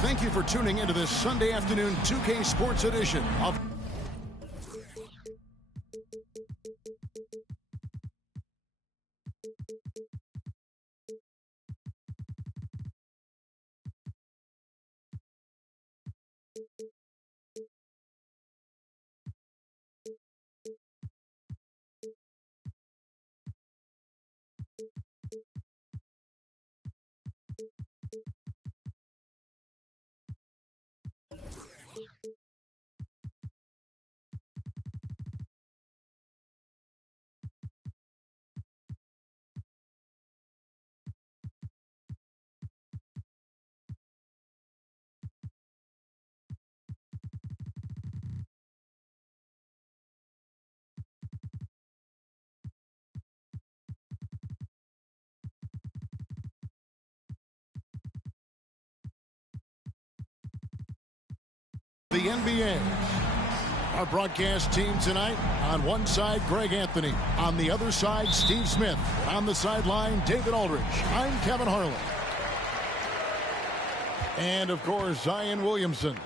Thank you for tuning into this Sunday afternoon 2K Sports edition of the NBA. Our broadcast team tonight, on one side, Greg Anthony. On the other side, Steve Smith. On the sideline, David Aldridge. I'm Kevin Harlan. And, of course, Zion Williamson.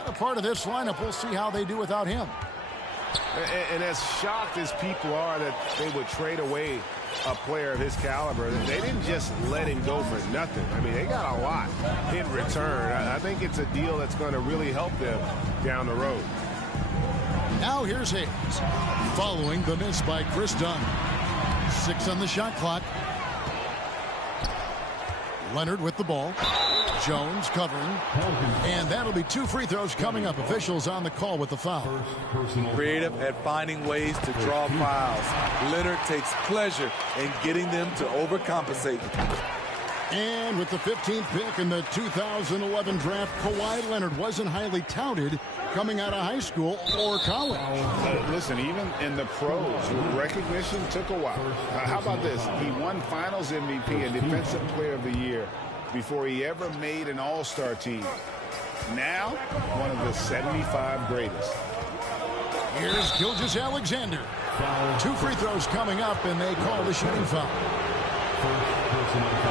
Not a part of this lineup. We'll see how they do without him. And as shocked as people are that they would trade away a player of his caliber, they didn't just let him go for nothing. I mean, they got a lot in return. I think it's a deal that's going to really help them down the road. Now here's Hayes, following the miss by Chris Dunn. 6 on the shot clock. Leonard with the ball. Jones covering. And that'll be 2 free throws coming up. Officials on the call with the foul. Creative at finding ways to draw fouls. Leonard takes pleasure in getting them to overcompensate. And with the 15th pick in the 2011 draft, Kawhi Leonard wasn't highly touted coming out of high school or college. Listen, even in the pros, recognition took a while. How about this? He won Finals MVP and Defensive Player of the Year before he ever made an All-Star team. Now, one of the 75 greatest. Here's Gilgeous-Alexander. 2 free throws coming up, and they call the shooting foul.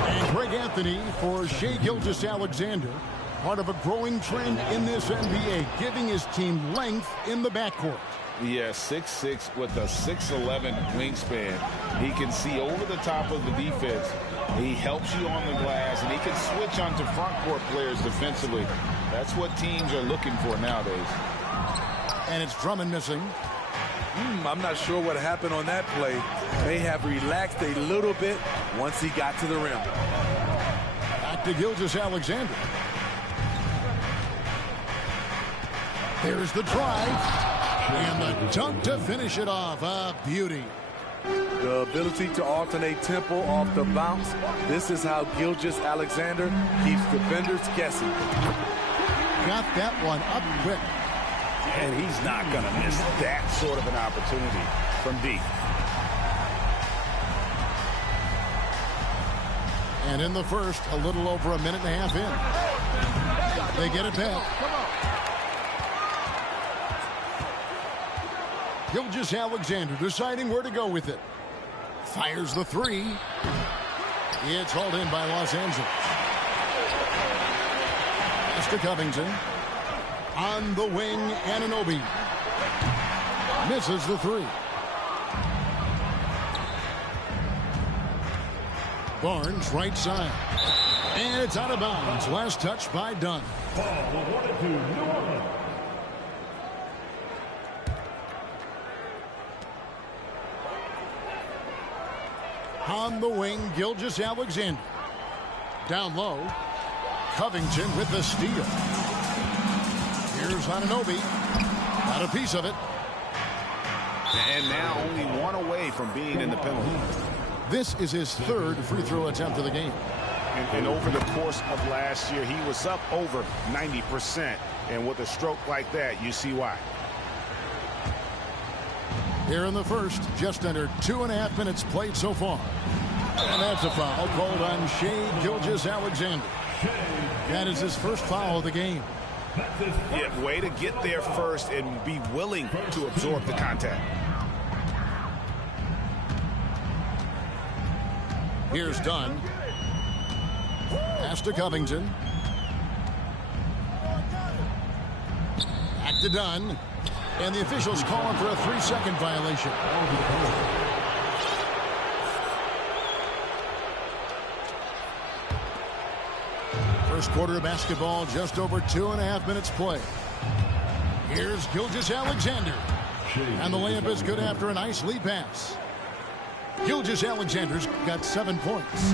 And Greg Anthony for Shai Gilgeous-Alexander, part of a growing trend in this NBA, giving his team length in the backcourt. Yeah, 6'6" with a 6'11" wingspan. He can see over the top of the defense. He helps you on the glass, and he can switch onto front court players defensively. That's what teams are looking for nowadays. And it's Drummond missing. I'm not sure what happened on that play. May have relaxed a little bit once he got to the rim. Back to Gilgeous-Alexander. There's the drive. And the dunk to finish it off. A beauty. The ability to alternate tempo off the bounce. This is how Gilgeous-Alexander keeps defenders guessing. Got that one up quick. And he's not going to miss that sort of an opportunity from deep. And in the first, a little over a minute and a half in. They get it back. Gilgeous-Alexander deciding where to go with it. Fires the 3. It's hauled in by Los Angeles. Pass to Covington. On the wing, Anunoby. Misses the 3. Barnes, right side. And it's out of bounds. Last touch by Dunn. On the wing, Gilgeous-Alexander. Down low, Covington with the steal. Here's Anunoby. Got a piece of it. And now only one away from being in the penalty. This is his 3rd free throw attempt of the game. And over the course of last year, he was up over 90%. And with a stroke like that, you see why. Here in the first, just under 2.5 minutes played so far. And that's a foul called on Shai Gilgeous-Alexander. That is his first foul of the game. Yeah, way to get there first and be willing to absorb the contact. Here's Dunn. Pass to Covington. Back to Dunn. And the officials call him for a 3-second violation. First quarter of basketball, just over 2.5 minutes play. Here's Gilgeous-Alexander. And the layup is good after a nice lead pass. Gilgeous-Alexander's got 7 points.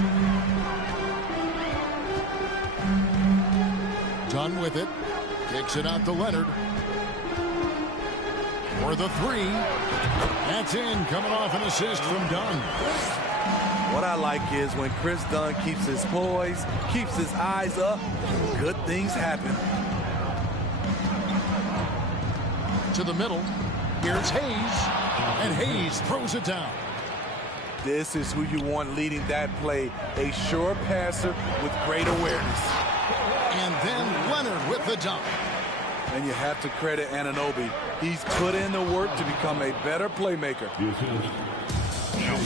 Dunn with it. Kicks it out to Leonard. For the 3. That's in, coming off an assist from Dunn. What I like is when Chris Dunn keeps his poise, keeps his eyes up, good things happen. To the middle. Here's Hayes. And Hayes throws it down. This is who you want leading that play. A sure passer with great awareness. And then Leonard with the dunk. And you have to credit Anunoby. He's put in the work to become a better playmaker.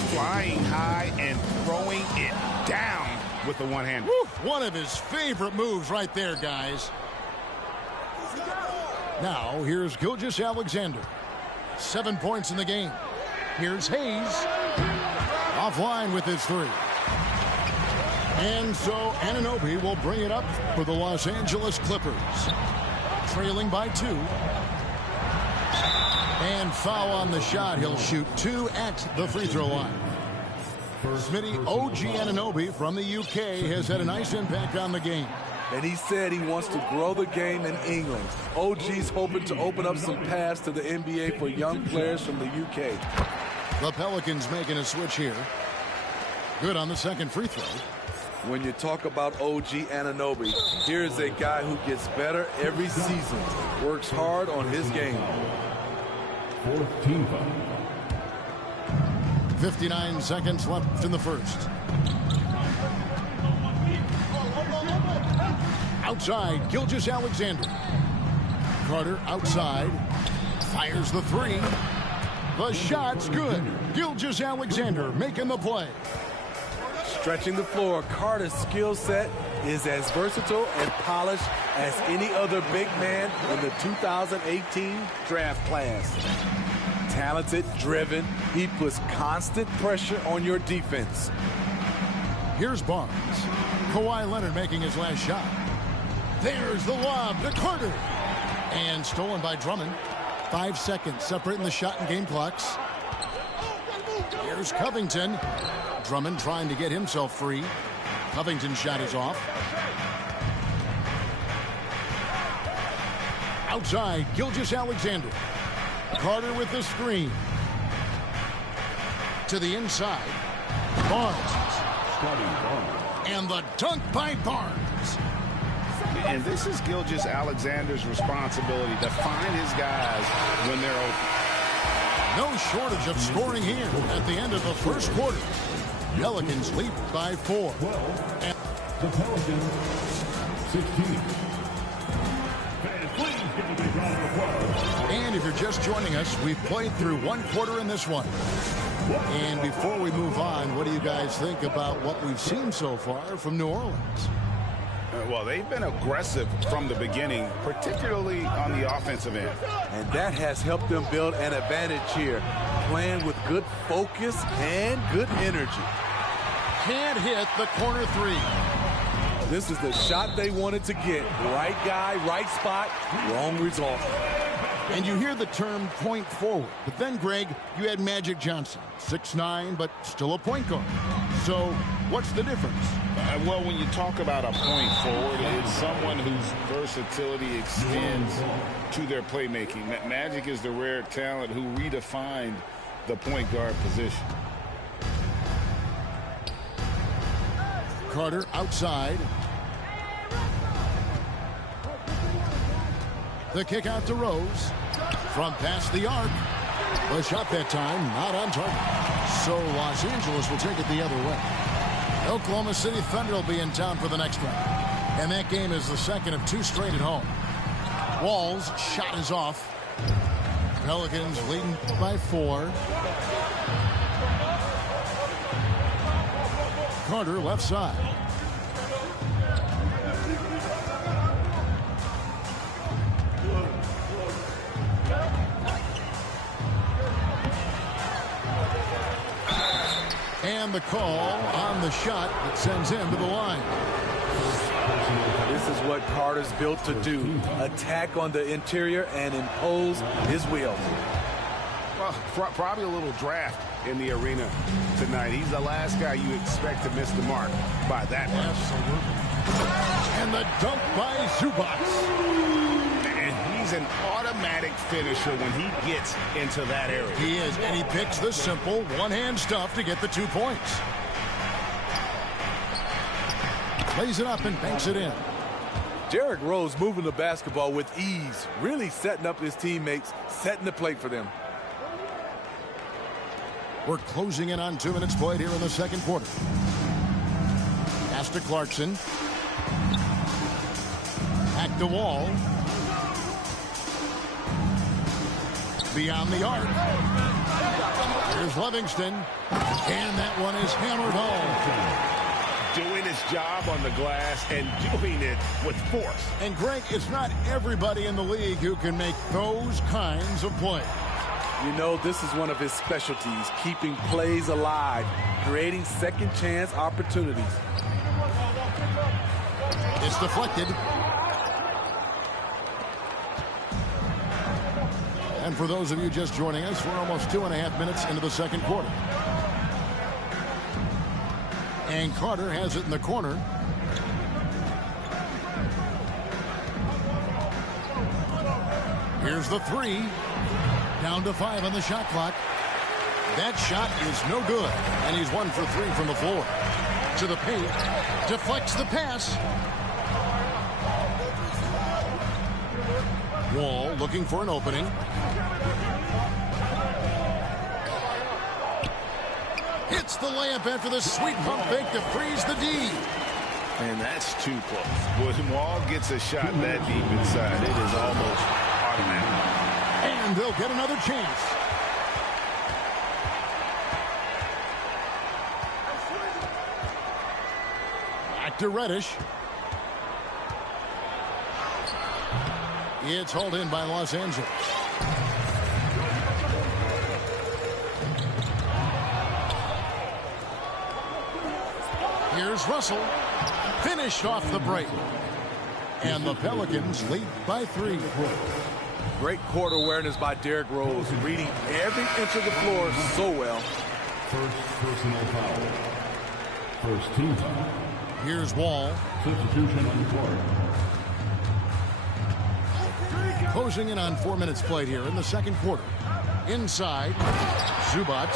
Flying high and throwing it down with the one-hand. One of his favorite moves right there, guys. Now, here's Gilgeous-Alexander. 7 points in the game. Here's Hayes. Offline with his 3. And so Anunoby will bring it up for the Los Angeles Clippers. Trailing by 2. And foul on the shot. He'll shoot 2 at the free throw line. Smitty, OG Anunoby from the UK has had a nice impact on the game. And he said he wants to grow the game in England. OG's hoping to open up some paths to the NBA for young players from the UK. The Pelicans making a switch here. Good on the second free throw. When you talk about OG Anunoby, here's a guy who gets better every season, works hard on his game. 59 seconds left in the first. Outside, Gilgeous-Alexander. Carter outside. Fires the 3. The shot's good. Gilgeous-Alexander making the play. Stretching the floor, Carter's skill set is as versatile and polished as any other big man in the 2018 draft class. Talented, driven, he puts constant pressure on your defense. Here's Barnes. Kawhi Leonard making his last shot. There's the lob to Carter. And stolen by Drummond. 5 seconds separating the shot and game clocks. Here's Covington. Drummond trying to get himself free. Covington's shot is off. Outside, Gilgeous-Alexander. Carter with the screen. To the inside. Barnes. And the dunk by Barnes. And this is Gilgeous-Alexander's responsibility to find his guys when they're open. No shortage of scoring here at the end of the first quarter. Pelicans lead by 4. And the Pelicans 16. And if you're just joining us, we've played through 1 quarter in this one. And before we move on, what do you guys think about what we've seen so far from New Orleans? Well, they've been aggressive from the beginning, particularly on the offensive end. And that has helped them build an advantage here, playing with good focus and good energy. Can't hit the corner 3. This is the shot they wanted to get. Right guy, right spot, wrong result. And you hear the term point forward. But then, Greg, you had Magic Johnson, 6'9", but still a point guard. So what's the difference? Well, when you talk about a point forward, it's someone whose versatility extends to their playmaking. Magic is the rare talent who redefined the point guard position. Carter outside. The kick out to Rose. From past the arc. The shot that time not on target. So Los Angeles will take it the other way. Oklahoma City Thunder will be in town for the next one. And that game is the second of 2 straight at home. Wall's shot is off. Pelicans leading by 4. Carter left side. And the call on the shot that sends him to the line. This is what Carter's built to do. Attack on the interior and impose his will. Well, probably a little draft in the arena tonight. He's the last guy you expect to miss the mark by that much. Absolutely. And the dunk by Zubac. And he's an automatic finisher when he gets into that area. He is, and he picks the simple one-hand stuff to get the 2 points. Lays it up and banks it in. Derrick Rose moving the basketball with ease, really setting up his teammates, setting the plate for them. We're closing in on 2 minutes played here in the second quarter. Pass to Clarkson. Back to Wall. Beyond the arc. Here's Livingston. And that one is hammered home. Doing his job on the glass and doing it with force. And Greg, it's not everybody in the league who can make those kinds of plays. You know, this is one of his specialties, keeping plays alive, creating second chance opportunities. It's deflected. And for those of you just joining us, we're almost 2.5 minutes into the second quarter. And Carter has it in the corner. Here's the 3. Down to 5 on the shot clock. That shot is no good. And he's 1 for 3 from the floor. To the paint. Deflects the pass. Wall looking for an opening. Hits the layup after the sweet pump fake to freeze the D. And that's too close. When Wall gets a shot that deep inside, it is almost automatic. And they'll get another chance. Back to Reddish. It's hauled in by Los Angeles. Here's Russell. Finished off the break. And the Pelicans lead by 3. Great court awareness by Derrick Rose, reading every inch of the floor so well. First personal foul. First team foul. Here's Wall. Substitution on the court. Closing in on 4 minutes played here in the second quarter. Inside, Zubac.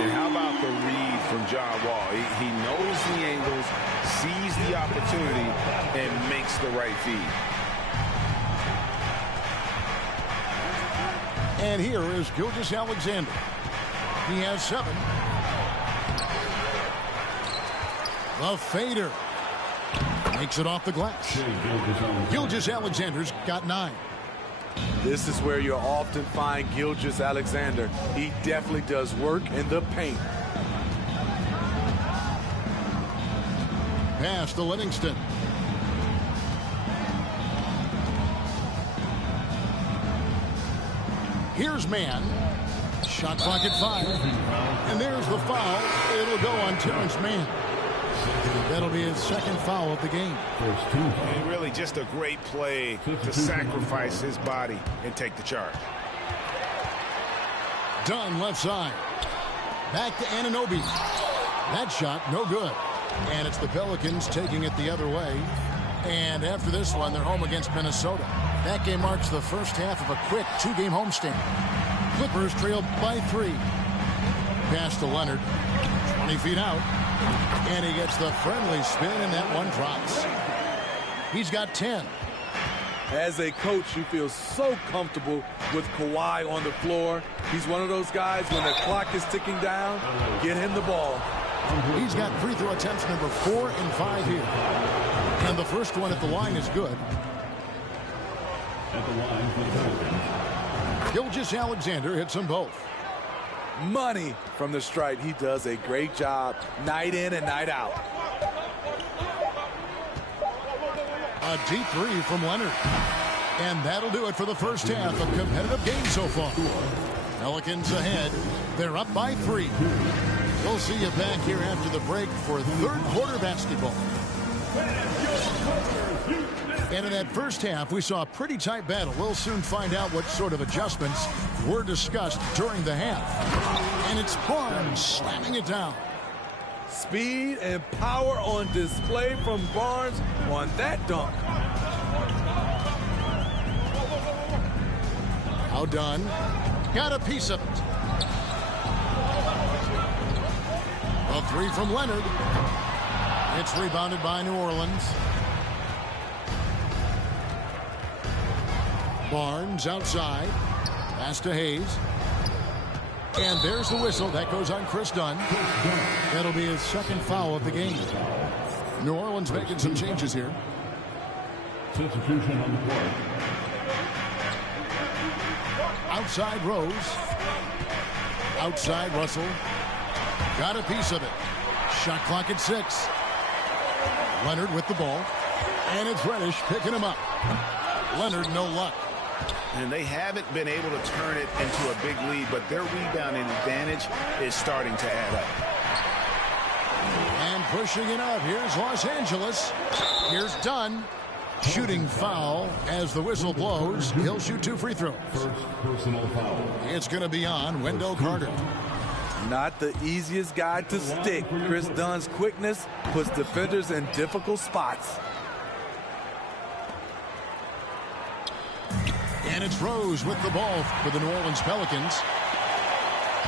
And how about the read from John Wall? He knows the angles, sees the opportunity, and makes the right feed. And here is Gilgeous-Alexander. He has 7. The fader. Makes it off the glass. Gilgeous-Alexander's got 9. This is where you'll often find Gilgeous-Alexander. He definitely does work in the paint. Pass to Livingston. Here's Mann. Shot clock at 5. And there's the foul. It'll go on Terrence Mann. That'll be his second foul of the game. And really just a great play to sacrifice his body and take the charge. Dunn left side. Back to Anunoby. That shot, no good. And it's the Pelicans taking it the other way. And after this one, they're home against Minnesota. That game marks the first half of a quick 2-game homestand. Clippers trail by 3. Pass to Leonard. 20 feet out. And he gets the friendly spin, and that one drops. He's got 10. As a coach, you feel so comfortable with Kawhi on the floor. He's one of those guys, when the clock is ticking down, get him the ball. He's got free throw attempts number 4 and 5 here. And the first one at the line is good. At the line for the Pelicans. Gilgeous-Alexander hits them both. Money from the stripe. He does a great job night in and night out. A deep 3 from Leonard. And that'll do it for the first half of competitive game so far. Pelicans ahead. They're up by 3. We'll see you back here after the break for third quarter basketball. And in that first half, we saw a pretty tight battle. We'll soon find out what sort of adjustments were discussed during the half. And it's Barnes slamming it down. Speed and power on display from Barnes on that dunk. Now done. Got a piece of it. A three from Leonard. It's rebounded by New Orleans. Barnes outside. Pass to Hayes. And there's the whistle. That goes on Chris Dunn. That'll be his second foul of the game. New Orleans making some changes here. Substitution on the court. Outside Rose. Outside Russell. Got a piece of it. Shot clock at 6. Leonard with the ball. And it's Reddish picking him up. Leonard no luck. And they haven't been able to turn it into a big lead, but their rebounding advantage is starting to add up. And pushing it up. Here's Los Angeles. Here's Dunn. Shooting foul as the whistle blows. He'll shoot 2 free throws. First personal foul. It's going to be on Wendell Carter. Not the easiest guy to stick. Chris Dunn's quickness puts defenders in difficult spots. And it's Rose with the ball for the New Orleans Pelicans.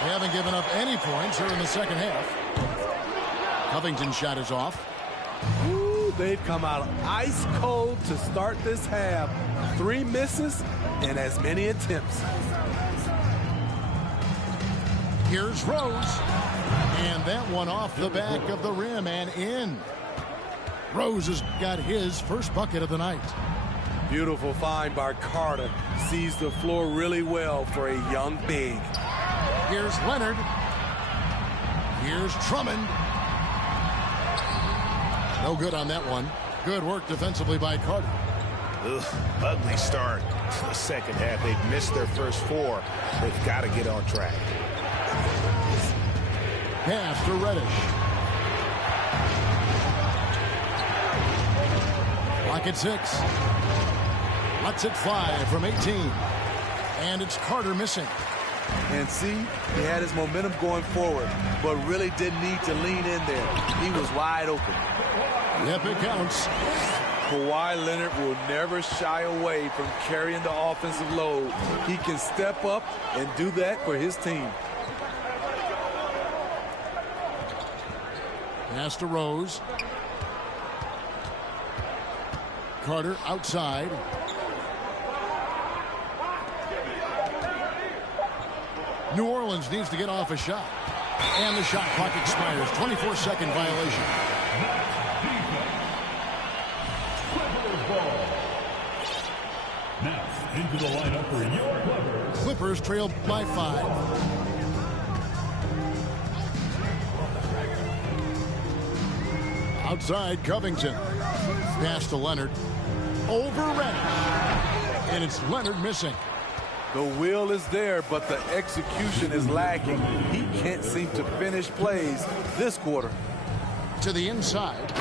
They haven't given up any points here in the second half. Covington's shot is off. Ooh, they've come out ice cold to start this half. 3 misses and as many attempts. Here's Rose. And that one off the back of the rim and in. Rose has got his first bucket of the night. Beautiful find by Carter. Sees the floor really well for a young big. Here's Leonard. Here's Drummond. No good on that one. Good work defensively by Carter. Ugh, ugly start to the second half. They've missed their first 4. They've got to get on track. Pass to Reddish. Clock at 6. Lets it fly from 18. And it's Carter missing. And see, he had his momentum going forward, but really didn't need to lean in there. He was wide open. Yep, it counts. Kawhi Leonard will never shy away from carrying the offensive load. He can step up and do that for his team. Pass to Rose. Carter outside. New Orleans needs to get off a shot. And the shot clock expires. 24-second violation. Now, into the lineup for your Clippers. Clippers trail by 5. Outside Covington. Pass to Leonard. Over Reddish. And it's Leonard missing. The will is there, but the execution is lacking. He can't seem to finish plays this quarter. To the inside.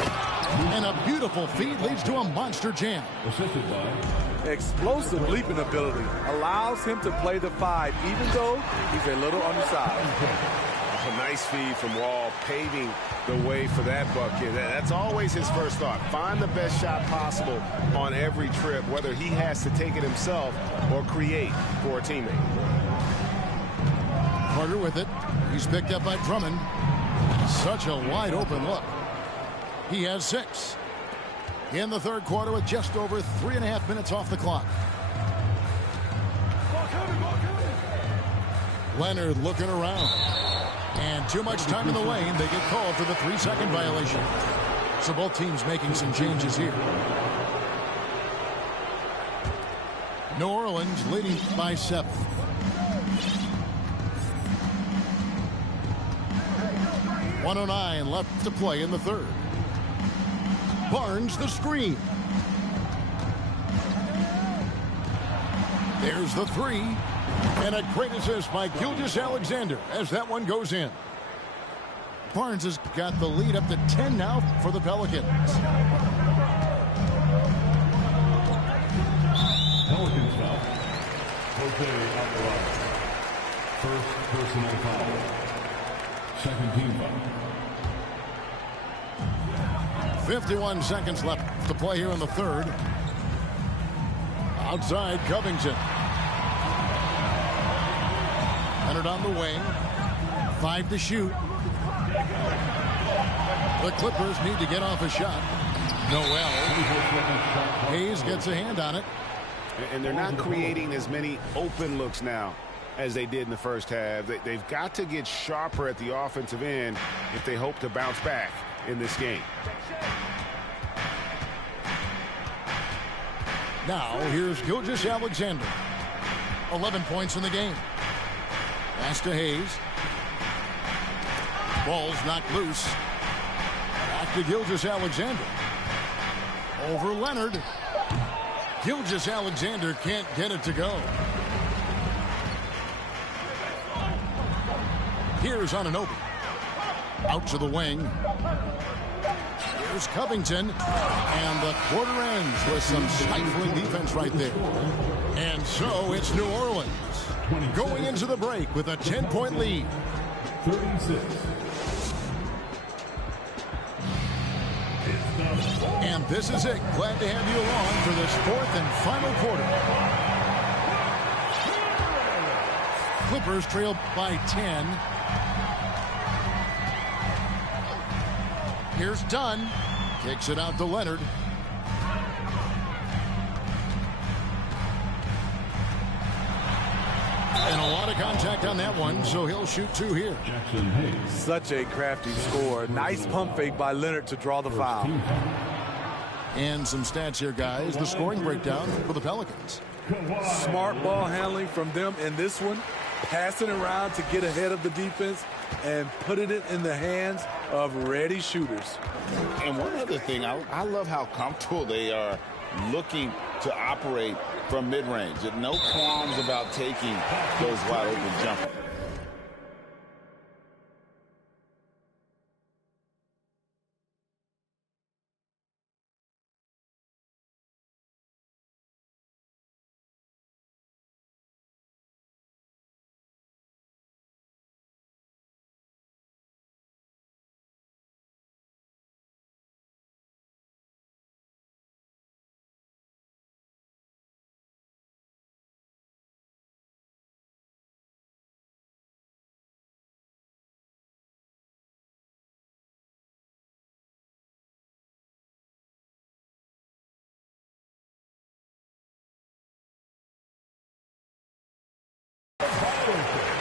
And a beautiful feed leads to a monster jam. Assisted by Explosive leaping ability allows him to play the 5, even though he's a little undersized. A nice feed from Wall, paving the way for that bucket. That's always his first thought. Find the best shot possible on every trip, whether he has to take it himself or create for a teammate. Carter with it. He's picked up by Drummond. Such a wide open look. He has 6. In the third quarter with just over 3.5 minutes off the clock. Leonard looking around. And too much time in the lane. They get called for the 3-second violation. So both teams making some changes here. New Orleans leading by 7. .109 left to play in the third. Barnes the screen. There's the 3. And a great assist by Gilgeous-Alexander as that one goes in. Barnes has got the lead up to 10 now for the Pelicans. Pelicans foul. Jose Alvarado. First personal foul. Second team foul. 51 seconds left to play here in the third. Outside, Covington. Leonard on the wing. 5 to shoot. The Clippers need to get off a shot. Noel. Hayes gets a hand on it. And they're not creating as many open looks now as they did in the first half. They've got to get sharper at the offensive end if they hope to bounce back in this game. Now, here's Gilgeous-Alexander. 11 points in the game. Pass to Hayes. Ball's knocked loose. Back to Gilgeous-Alexander. Over Leonard. Gilgeous-Alexander can't get it to go. Here's Anunoby. Out to the wing. Here's Covington. And the quarter ends with some stifling defense right there. And so it's New Orleans going into the break with a 10-point lead. 36. And this is it. Glad to have you along for this fourth and final quarter. Clippers trail by 10. Here's Dunn. Kicks it out to Leonard. And a lot of contact on that one, so he'll shoot 2 here. Jackson Hayes. Such a crafty score. Nice pump fake by Leonard to draw the foul. And some stats here, guys. The scoring breakdown for the Pelicans. Smart ball handling from them in this one. Passing around to get ahead of the defense and putting it in the hands of ready shooters. And one other thing, I love how comfortable they are looking to operate from mid-range. No qualms about taking those wide open jumpers.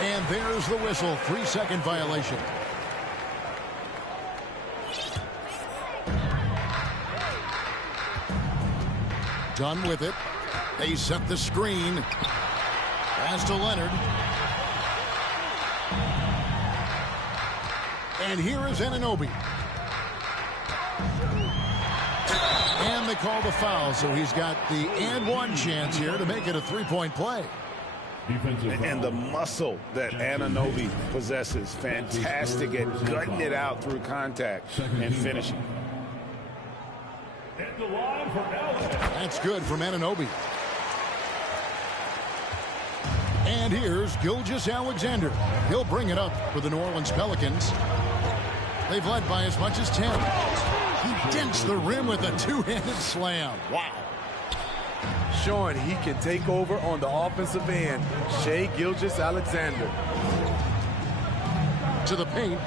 And there's the whistle. 3-second violation. Done with it. They set the screen. Pass to Leonard. And here is Anunoby. And they call the foul, so he's got the and one chance here to make it a 3-point play. And the muscle that Anunoby possesses, fantastic at gutting it out through contact and finishing. That's good from Anunoby. And here's Gilgeous-Alexander. He'll bring it up for the New Orleans Pelicans. They've led by as much as 10. He dents the rim with a two-handed slam. Wow. Showing he can take over on the offensive end. Shai Gilgeous-Alexander. To the paint.